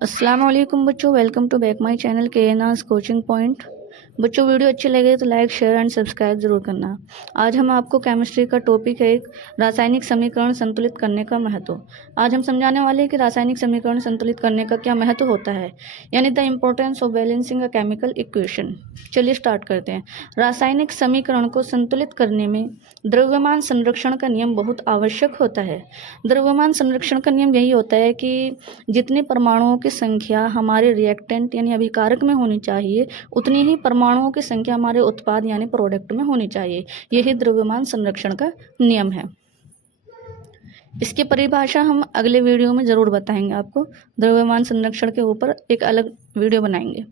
अस्सलाम वालेकुम बच्चों, welcome to back my channel KNR's coaching point. बच्चों, वीडियो अच्छी लगे तो लाइक शेयर एंड सब्सक्राइब ज़रूर करना। आज हम आपको केमिस्ट्री का टॉपिक है एक रासायनिक समीकरण संतुलित करने का महत्व। आज हम समझाने वाले हैं कि रासायनिक समीकरण संतुलित करने का क्या महत्व होता है, यानी the importance of balancing a chemical equation. चलिए स्टार्ट करते हैं। रासायनिक समीकरण को संतुलित करने में द्रव्यमान संरक्षण का नियम बहुत आवश्यक होता है। द्रव्यमान संरक्षण का नियम यही होता है कि जितने परमाणुओं की संख्या हमारे रिएक्टेंट यानी अभिकारक में होनी चाहिए, उतनी ही परमाणुओं की संख्या हमारे उत्पाद यानी प्रोडक्ट में होनी चाहिए। यही द्रव्यमान संरक्षण का नियम है। इसकी परिभाषा हम अगले वीडियो में ज़रूर बताएंगे आपको। द्रव्यमान संरक्षण के ऊपर एक अलग वीडियो बनाएंगे।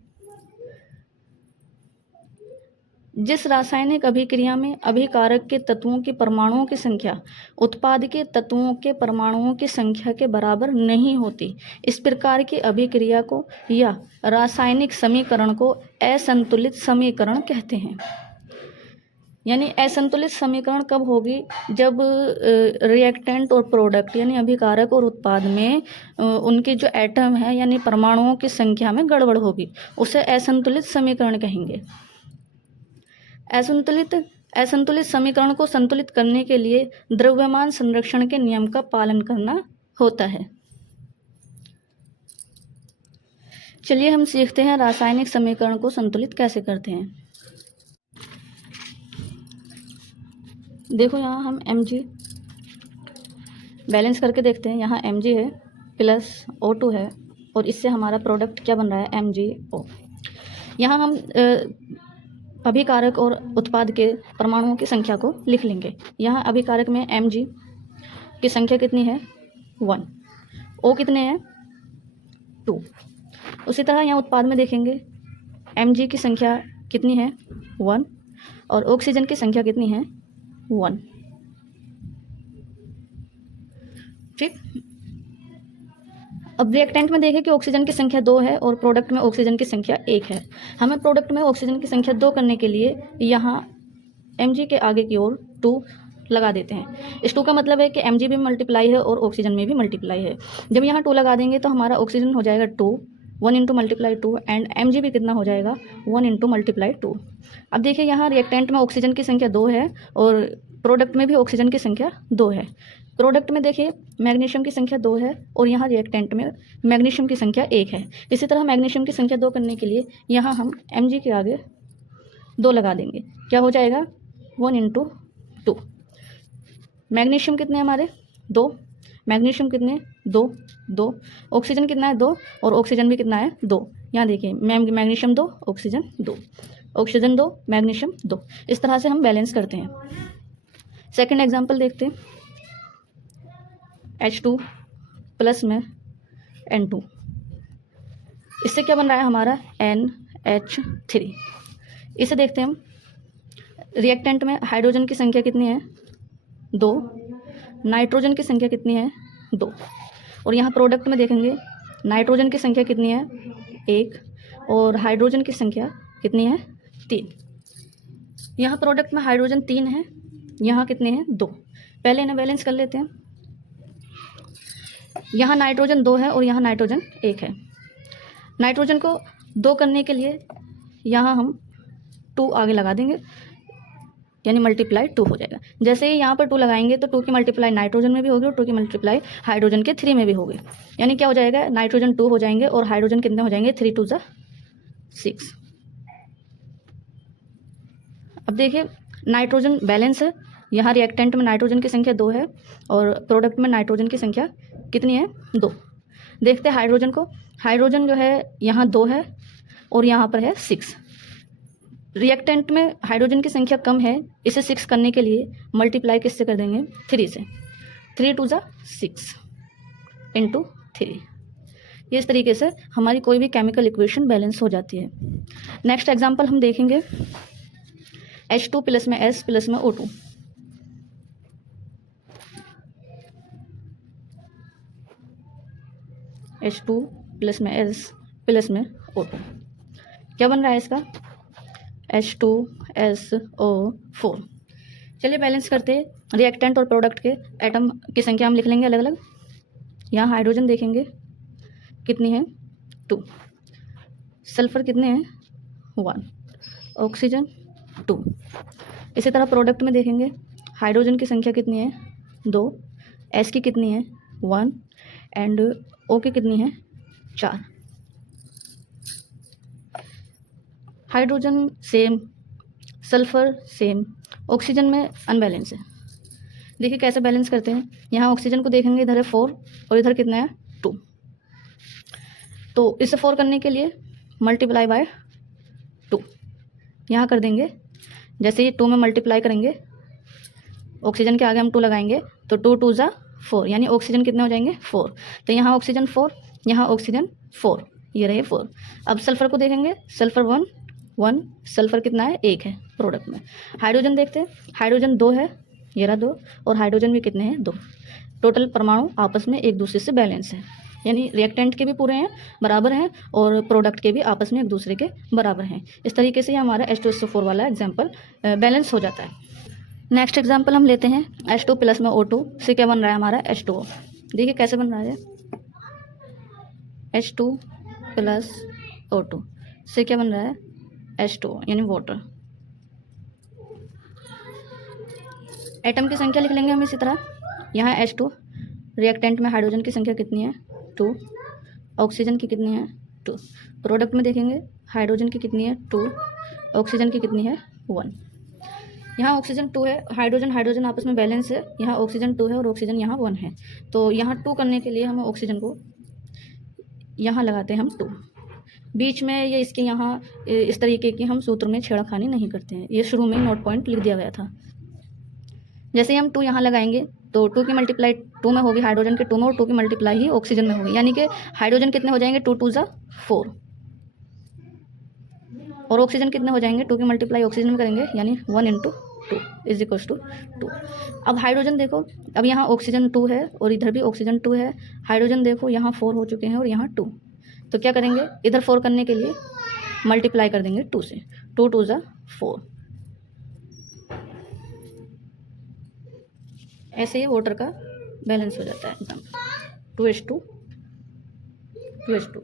जिस रासायनिक अभिक्रिया में अभिकारक के तत्वों की परमाणुओं की संख्या उत्पाद के तत्वों के परमाणुओं की संख्या के बराबर नहीं होती, इस प्रकार की अभिक्रिया को या रासायनिक समीकरण को असंतुलित समीकरण कहते हैं। यानी असंतुलित समीकरण कब होगी? जब रिएक्टेंट और प्रोडक्ट यानी अभिकारक और उत्पाद में उनके जो एटम है यानी परमाणुओं की संख्या में गड़बड़ होगी, उसे असंतुलित समीकरण कहेंगे। असंतुलित समीकरण को संतुलित करने के लिए द्रव्यमान संरक्षण के नियम का पालन करना होता है। चलिए हम सीखते हैं रासायनिक समीकरण को संतुलित कैसे करते हैं। देखो, यहाँ हम Mg बैलेंस करके देखते हैं। यहाँ Mg है प्लस O2 है और इससे हमारा प्रोडक्ट क्या बन रहा है? MgO। यहाँ हम अभिकारक और उत्पाद के परमाणुओं की संख्या को लिख लेंगे। यहाँ अभिकारक में Mg की संख्या कितनी है? 1। O कितने हैं? 2। उसी तरह यहाँ उत्पाद में देखेंगे Mg की संख्या कितनी है? 1 और ऑक्सीजन की संख्या कितनी है? 1। ठीक। अब रिएक्टेंट में देखें कि ऑक्सीजन की संख्या 2 है और प्रोडक्ट में ऑक्सीजन की संख्या 1 है। हमें प्रोडक्ट में ऑक्सीजन की संख्या 2 करने के लिए यहाँ Mg के आगे की ओर 2 लगा देते हैं। इस 2 का मतलब है कि Mg भी मल्टीप्लाई है और ऑक्सीजन में भी मल्टीप्लाई है। जब यहाँ 2 लगा देंगे तो हमारा ऑक्सीजन हो जाएगा 2, 1 इंटू मल्टीप्लाई 2 एंड Mg भी कितना हो जाएगा? 1 इंटू मल्टीप्लाई 2। अब देखिए, यहाँ रिएक्टेंट में ऑक्सीजन की संख्या 2 है और प्रोडक्ट में भी ऑक्सीजन की संख्या 2 है। प्रोडक्ट में देखिए मैग्नीशियम की संख्या 2 है और यहाँ रिएक्टेंट में मैग्नीशियम की संख्या 1 है। इसी तरह मैग्नीशियम की संख्या 2 करने के लिए यहाँ हम Mg के आगे 2 लगा देंगे। क्या हो जाएगा? 1 इंटू 2। मैग्नीशियम कितने हमारे? 2। मैग्नीशियम कितने? 2। 2। ऑक्सीजन कितना है? 2 और ऑक्सीजन भी कितना है? 2। यहाँ देखिए मैग्नीशियम 2, ऑक्सीजन 2, ऑक्सीजन 2, मैग्नीशियम 2। इस तरह से हम बैलेंस करते हैं। सेकेंड एग्जाम्पल देखते हैं। H2 प्लस में N2, इससे क्या बन रहा है हमारा? NH3। इसे देखते हैं हम। रिएक्टेंट में हाइड्रोजन की संख्या कितनी है? 2। नाइट्रोजन की संख्या कितनी है? 2। और यहाँ प्रोडक्ट में देखेंगे नाइट्रोजन की संख्या कितनी है? 1 और हाइड्रोजन की संख्या कितनी है? 3। यहाँ प्रोडक्ट में हाइड्रोजन 3 है, यहाँ कितने हैं? 2। पहले इन्हें बैलेंस कर लेते हैं। यहाँ नाइट्रोजन 2 है और यहाँ नाइट्रोजन 1 है। नाइट्रोजन को 2 करने के लिए यहाँ हम 2 आगे लगा देंगे, यानी मल्टीप्लाई 2 हो जाएगा। जैसे ही यहाँ पर 2 लगाएंगे तो 2 की मल्टीप्लाई नाइट्रोजन में भी होगी और 2 की मल्टीप्लाई हाइड्रोजन के 3 में भी होगी। यानी क्या हो जाएगा? नाइट्रोजन 2 हो जाएंगे और हाइड्रोजन कितने हो जाएंगे? 3 2 6। अब देखिए नाइट्रोजन बैलेंस है। यहाँ रिएक्टेंट में नाइट्रोजन की संख्या 2 है और प्रोडक्ट में नाइट्रोजन की संख्या कितनी है? 2। देखते हैं हाइड्रोजन को। हाइड्रोजन जो है यहाँ 2 है और यहाँ पर है 6। रिएक्टेंट में हाइड्रोजन की संख्या कम है, इसे 6 करने के लिए मल्टीप्लाई किससे कर देंगे? 3 से। 3 2 6 इंटू 3। इस तरीके से हमारी कोई भी केमिकल इक्वेशन बैलेंस हो जाती है। नेक्स्ट एग्जाम्पल हम देखेंगे। H2 प्लस में S प्लस में O2। H2 प्लस में S प्लस में O2 क्या बन रहा है इसका? H2SO4। चलिए बैलेंस करते हैं। रिएक्टेंट और प्रोडक्ट के एटम की संख्या हम लिख लेंगे अलग अलग। यहाँ हाइड्रोजन देखेंगे कितनी है? 2, सल्फ़र कितने हैं 1, ऑक्सीजन 2। इसी तरह प्रोडक्ट में देखेंगे, हाइड्रोजन की संख्या कितनी है 2, एस की कितनी है 1 एंड ओ की कितनी है 4। Hydrogen same, sulphur same, oxygen में अनबैलेंस है। देखिए कैसे बैलेंस करते हैं, यहाँ ऑक्सीजन को देखेंगे, इधर है 4 और इधर कितना है 2, तो इसे 4 करने के लिए मल्टीप्लाई बाय 2 यहाँ कर देंगे। जैसे ही 2 में मल्टीप्लाई करेंगे, ऑक्सीजन के आगे हम 2 लगाएंगे तो 2 2 ज़ा 4, यानी ऑक्सीजन कितने हो जाएंगे 4। तो यहाँ ऑक्सीजन 4, यहाँ ऑक्सीजन 4, ये रहे 4। अब सल्फ़र को देखेंगे, सल्फ़र 1 1, सल्फ़र कितना है 1 है प्रोडक्ट में। हाइड्रोजन देखते हैं, हाइड्रोजन 2 है, ये रहा 2, और हाइड्रोजन भी कितने हैं 2। टोटल परमाणु आपस में एक दूसरे से बैलेंस है, यानी रिएक्टेंट के भी पूरे हैं बराबर हैं और प्रोडक्ट के भी आपस में एक दूसरे के बराबर हैं। इस तरीके से हमारा H2SO4 वाला एग्जाम्पल बैलेंस हो जाता है। नेक्स्ट एग्जाम्पल हम लेते हैं H2 प्लस में O2 से क्या बन रहा है हमारा H2O। देखिए कैसे बन रहा है, H2 प्लस O2 से क्या बन रहा है H2O यानी वाटर। एटम की संख्या लिख लेंगे हम इसी तरह, यहाँ H2, रिएक्टेंट में हाइड्रोजन की संख्या कितनी है 2, ऑक्सीजन की कितनी है 2। प्रोडक्ट में देखेंगे, हाइड्रोजन की कितनी है 2, ऑक्सीजन की कितनी है 1। यहाँ ऑक्सीजन 2 है, हाइड्रोजन आपस में बैलेंस है, यहाँ ऑक्सीजन 2 है और ऑक्सीजन यहाँ 1 है। तो यहाँ 2 करने के लिए हम ऑक्सीजन को यहाँ लगाते हैं हम 2, बीच में ये इसके यहाँ इस तरीके की हम सूत्र में छेड़खानी नहीं करते हैं, ये शुरू में नोट पॉइंट लिख दिया गया था। जैसे ही हम 2 यहाँ लगाएंगे तो 2 की मल्टीप्लाई 2 में होगी हाइड्रोजन के 2 में, और 2 की मल्टीप्लाई ही ऑक्सीजन में होगी, यानी कि हाइड्रोजन कितने हो जाएंगे 2 2 ज़ा 4, और ऑक्सीजन कितने हो जाएंगे 2 की मल्टीप्लाई ऑक्सीजन में करेंगे, यानी 1 × 2 इज इक्वल्स टू 2। अब हाइड्रोजन देखो, अब यहाँ ऑक्सीजन 2 है और इधर भी ऑक्सीजन 2 है, हाइड्रोजन देखो यहाँ 4 हो चुके हैं और यहाँ 2, तो क्या करेंगे इधर 4 करने के लिए मल्टीप्लाई कर देंगे 2 से, 2 2 ज़ा 4। ऐसे ही वाटर का बैलेंस हो जाता है एकदम 2H2 2H2।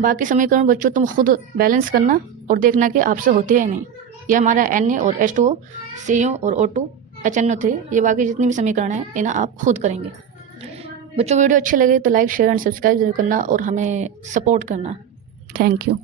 बाकी समीकरण बच्चों तुम खुद बैलेंस करना और देखना कि आपसे होते हैं नहीं। ये हमारा Na और H2O, CO और O2, HNO3, ये बाकी जितनी भी समीकरण हैं इन्हें आप खुद करेंगे। बच्चों वीडियो अच्छे लगे तो लाइक शेयर एंड सब्सक्राइब जरूर करना और हमें सपोर्ट करना। Thank you.